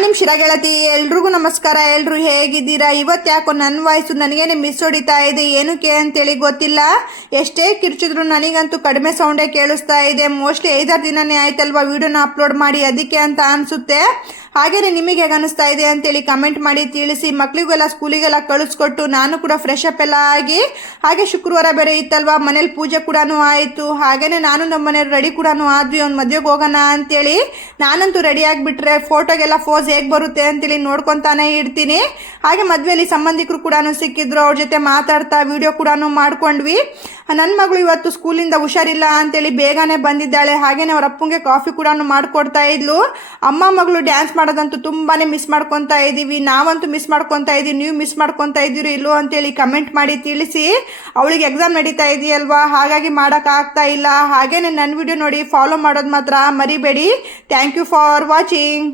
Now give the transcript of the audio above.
ನಿಮ್ಮ ಶಿರಗೆಳತಿ ಎಲ್ರಿಗೂ ನಮಸ್ಕಾರ. ಎಲ್ರು ಹೇಗಿದ್ದೀರಾ? ಇವತ್ತು ಯಾಕೋ ನನ್ನ ವಾಯ್ಸು ನನಗೇನೆ ಮಿಸ್ ಹೊಡಿತಾ ಇದೆ, ಏನಕ್ಕೆ ಅಂತೇಳಿ ಗೊತ್ತಿಲ್ಲ. ಎಷ್ಟೇ ಕಿರ್ಚಿದ್ರು ನನಗಂತೂ ಕಡಿಮೆ ಸೌಂಡೇ ಕೇಳಿಸ್ತಾ ಇದೆ. ಮೋಸ್ಟ್ಲಿ 5-6 ದಿನನೇ ಆಯ್ತಲ್ವಾ ವಿಡಿಯೋನ ಅಪ್ಲೋಡ್ ಮಾಡಿ, ಅದಕ್ಕೆ ಅಂತ ಅನಿಸುತ್ತೆ. ಹಾಗೆಯೇ ನಿಮಗೆ ಹೇಗೆ ಅನಿಸ್ತಾ ಇದೆ ಅಂತೇಳಿ ಕಮೆಂಟ್ ಮಾಡಿ ತಿಳಿಸಿ. ಮಕ್ಕಳಿಗೆಲ್ಲ ಸ್ಕೂಲಿಗೆಲ್ಲ ಕಳಿಸ್ಕೊಟ್ಟು ನಾನು ಕೂಡ ಫ್ರೆಶ್ ಅಪ್ ಎಲ್ಲ ಆಗಿ, ಹಾಗೆ ಶುಕ್ರವಾರ ಬೇರೆ ಇತ್ತಲ್ವಾ, ಮನೇಲಿ ಪೂಜೆ ಕೂಡ ಆಯಿತು. ಹಾಗೆಯೇ ನಾನು ನಮ್ಮ ಮನೆಯವ್ರು ರೆಡಿ ಕೂಡ ಆದ್ವಿ, ಒಂದು ಮದುವೆಗೆ ಹೋಗೋಣ ಅಂತೇಳಿ. ನಾನಂತೂ ರೆಡಿ ಆಗಿಬಿಟ್ರೆ ಫೋಟೋಗೆಲ್ಲ ಫೋಸ್ ಹೇಗೆ ಬರುತ್ತೆ ಅಂತೇಳಿ ನೋಡ್ಕೊತಾನೆ ಇರ್ತೀನಿ. ಹಾಗೆ ಮದುವೆಯಲ್ಲಿ ಸಂಬಂಧಿಕರು ಕೂಡ ಸಿಕ್ಕಿದ್ರು, ಅವ್ರ ಜೊತೆ ಮಾತಾಡ್ತಾ ವಿಡಿಯೋ ಕೂಡ ಮಾಡ್ಕೊಂಡ್ವಿ. ನನ್ನ ಮಗಳು ಇವತ್ತು ಸ್ಕೂಲಿಂದ ಹುಷಾರಿಲ್ಲ ಅಂತೇಳಿ ಬೇಗನೆ ಬಂದಿದ್ದಾಳೆ. ಹಾಗೆಯೇ ಅವ್ರ ಅಪ್ಪಂಗೆ ಕಾಫಿ ಕೂಡ ಮಾಡಿಕೊಡ್ತಾ ಇದ್ಲು. ಅಮ್ಮ ಮಗಳು ಡ್ಯಾನ್ಸ್ ಮಾಡೋದಂತೂ ತುಂಬಾ ಮಿಸ್ ಮಾಡ್ಕೊತಾ ಇದ್ದೀವಿ. ನಾವಂತೂ ಮಿಸ್ ಮಾಡ್ಕೊತಾ ಇದ್ದೀವಿ, ನೀವು ಮಿಸ್ ಮಾಡ್ಕೊತಾ ಇದ್ದೀರಿ ಇಲ್ಲೋ ಅಂತೇಳಿ ಕಮೆಂಟ್ ಮಾಡಿ ತಿಳಿಸಿ. ಅವಳಿಗೆ ಎಕ್ಸಾಮ್ ನಡೀತಾ ಇದೆಯಲ್ವಾ, ಹಾಗಾಗಿ ಮಾಡೋಕ್ಕಾಗ್ತಾ ಇಲ್ಲ. ಹಾಗೆಯೇ ನನ್ನ ವಿಡಿಯೋ ನೋಡಿ ಫಾಲೋ ಮಾಡೋದು ಮಾತ್ರ ಮರಿಬೇಡಿ. Thank you for watching.